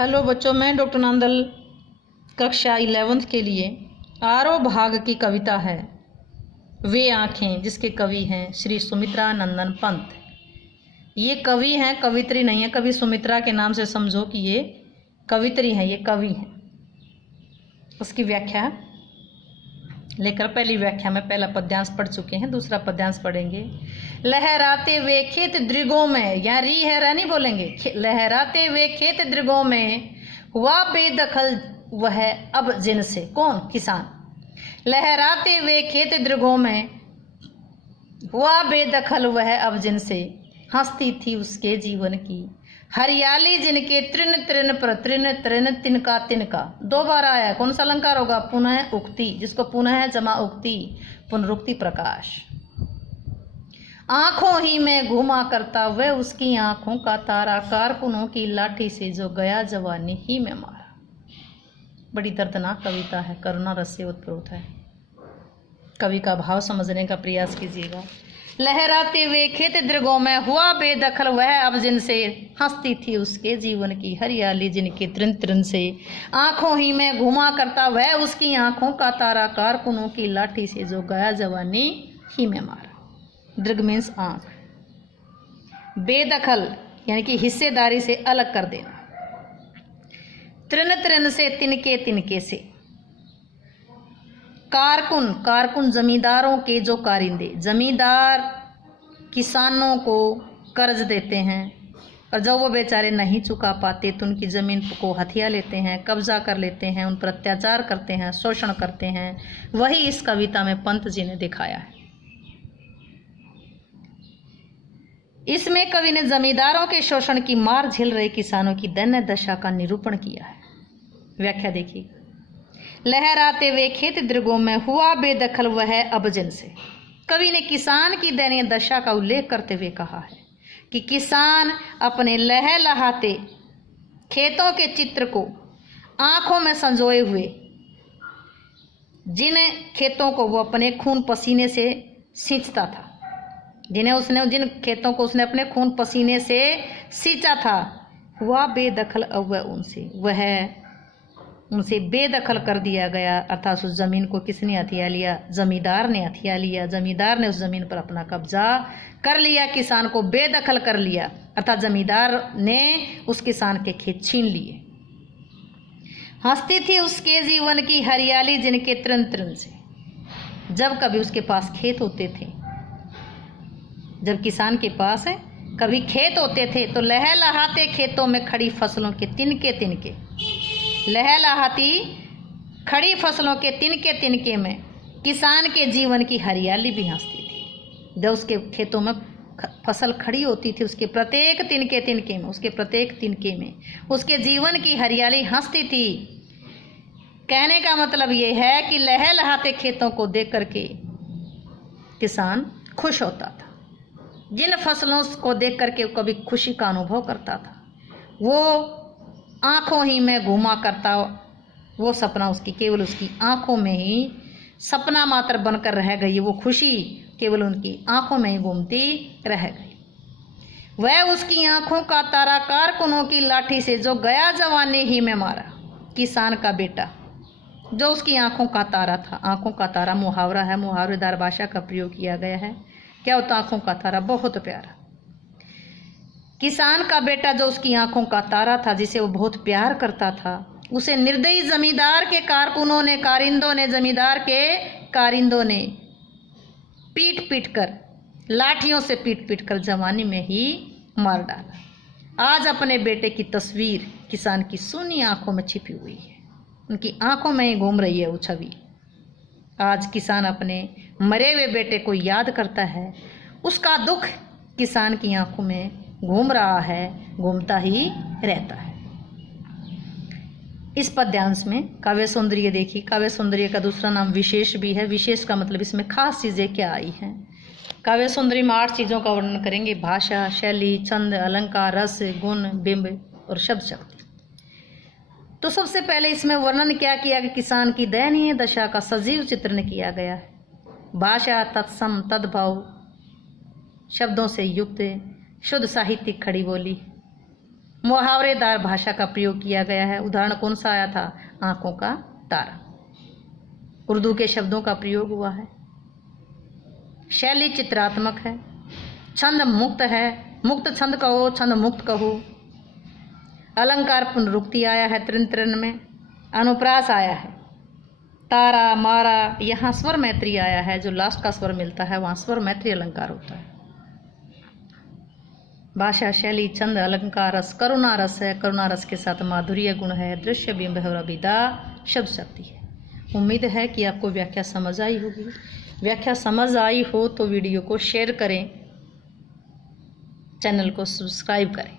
Hello बच्चों, मैं doctor Nandal कक्षा 11th के लिए आरोह भाग की कविता है वे आँखें, जिसके कवि हैं श्री सुमित्रा नंदन पंत। ये कवि हैं, कवित्री नहीं है। कवि सुमित्रा के नाम से समझो कि ये कवित्री हैं, ये कवि हैं। उसकी व्याख्या लेकर पहली व्याख्या में पहला पद्यांश पढ़ चुके हैं, दूसरा पद्यांश पढ़ेंगे। लहराते वे खेत दृगों में, यहाँ री है रा नहीं बोलेंगे। लहराते वे खेत दृगों में हुआ बेदखल वह अब जिनसे। कौन? किसान। लहराते वे खेत दृगों में हुआ बेदखल वह अब जिनसे, हंसती थी उसके जीवन की हरियाली जिनके तृण तृण पर तृण तृण तिनका तिनका। दो बार आया, कौन सा अलंकार होगा? पुनः उक्ति, जिसको पुनः जमा उक्ति, पुनरुक्ति प्रकाश। आंखों ही में घुमा करता वह उसकी आंखों का तारा, कारकुनों की लाठी से जो गया जवानी ही में मारा। बड़ी दर्दनाक कविता है, करुणा रस से उत्प्रोत है। कवि का भाव समझने का प्रयास कीजिएगा। लहराते हुए खेत दृगों में हुआ बेदखल वह अब जिनसे, हंसती थी उसके जीवन की हरियाली जिनके तृण तृण से। आंखों ही में घुमा करता वह उसकी आंखों का तारा, कारकुनों की लाठी से जो गया जवानी ही में मारा। दृग मीन्स आंख, बेदखल यानी कि हिस्सेदारी से अलग कर देना, तृण तृण से तिनके तिनके से। कारकुन, कारकुन जमींदारों के जो कारिंदे, जमींदार किसानों को कर्ज देते हैं और जब वो बेचारे नहीं चुका पाते तो उनकी ज़मीन को हथिया लेते हैं, कब्जा कर लेते हैं, उन पर अत्याचार करते हैं, शोषण करते हैं। वही इस कविता में पंत जी ने दिखाया है। इसमें कवि ने जमींदारों के शोषण की मार झेल रहे किसानों की दैन्य दशा का निरूपण किया है। व्याख्या देखिए। लहराते वे खेत दृगों में हुआ बेदखल वह अब जिनसे। कवि ने किसान की दयनीय दशा का उल्लेख करते हुए कहा है कि किसान अपने लहलहाते खेतों के चित्र को आंखों में संजोए हुए, जिन खेतों को वो अपने खून पसीने से सींचता था, जिन खेतों को उसने अपने खून पसीने से सींचा था, हुआ बेदखल अब वह उनसे बेदखल कर दिया गया। अर्थात उस जमीन को किसने हथिया लिया? जमींदार ने हथिया लिया। जमींदार ने उस जमीन पर अपना कब्जा कर लिया, किसान को बेदखल कर लिया, अर्थात जमींदार ने उस किसान के खेत छीन लिए। हंसती थी उसके जीवन की हरियाली जिनके तृण तृण से। जब कभी उसके पास खेत होते थे, जब किसान के पास कभी खेत होते थे तो लहलहाते खेतों में खड़ी फसलों के तिनके तिनके, लहलहाती खड़ी फसलों के तिनके तिनके में किसान के जीवन की हरियाली भी हंसती थी। जब उसके खेतों में फसल खड़ी होती थी, उसके प्रत्येक तिनके तिनके में, उसके प्रत्येक तिनके में उसके जीवन की हरियाली हंसती थी। कहने का मतलब ये है कि लहलहाते खेतों को देख करके किसान खुश होता था। जिन फसलों को देख करके कभी खुशी का अनुभव करता था, वो आँखों ही में घूमा करता वो सपना उसकी, केवल उसकी आँखों में ही सपना मात्र बनकर रह गई। वो खुशी केवल उनकी आँखों में ही घूमती रह गई। वह उसकी आँखों का तारा, कारकुनों की लाठी से जो गया जवानी ही में मारा। किसान का बेटा जो उसकी आँखों का तारा था। आँखों का तारा मुहावरा है, मुहावरेदार भाषा का प्रयोग किया गया है। क्या होता आँखों का तारा? बहुत प्यारा। किसान का बेटा जो उसकी आंखों का तारा था, जिसे वो बहुत प्यार करता था, उसे निर्दयी जमींदार के कारकुनों ने, कारिंदों ने, जमींदार के कारिंदों ने पीट पीट कर, लाठियों से पीट पीट कर जवानी में ही मार डाला। आज अपने बेटे की तस्वीर किसान की सूनी आंखों में छिपी हुई है, उनकी आंखों में ही घूम रही है वो छवि। आज किसान अपने मरे हुए बेटे को याद करता है, उसका दुख किसान की आंखों में घूम रहा है, घूमता ही रहता है। इस पद्यांश में काव्य सौंदर्य देखिए। काव्य सौंदर्य का दूसरा नाम विशेष भी है। विशेष का मतलब इसमें खास चीज़ें क्या आई हैं। काव्य सौंदर्य में 8 चीज़ों का वर्णन करेंगे: भाषा, शैली, छंद, अलंकार, रस, गुण, बिंब और शब्द शक्ति। तो सबसे पहले इसमें वर्णन क्या किया कि किसान की दयनीय दशा का सजीव चित्रण किया गया है। भाषा तत्सम तद्भव शब्दों से युक्त शुद्ध साहित्यिक खड़ी बोली, मुहावरेदार भाषा का प्रयोग किया गया है। उदाहरण कौन सा आया था? आंखों का तारा। उर्दू के शब्दों का प्रयोग हुआ है। शैली चित्रात्मक है। छंद मुक्त है। मुक्त छंद कहो, छंद मुक्त कहो। अलंकार पुनरुक्ति आया है त्रिन त्रिन में। अनुप्रास आया है। तारा, मारा, यहाँ स्वर मैत्री आया है। जो लास्ट का स्वर मिलता है वहाँ स्वर मैत्री अलंकार होता है। भाषा, शैली, छंद, अलंकार, रस, करुणा रस है। करुणा रस के साथ माधुर्य गुण है। दृश्य, बिंब और अभिधा शब्द शक्ति है। उम्मीद है कि आपको व्याख्या समझ आई होगी। व्याख्या समझ आई हो तो वीडियो को शेयर करें, चैनल को सब्सक्राइब करें।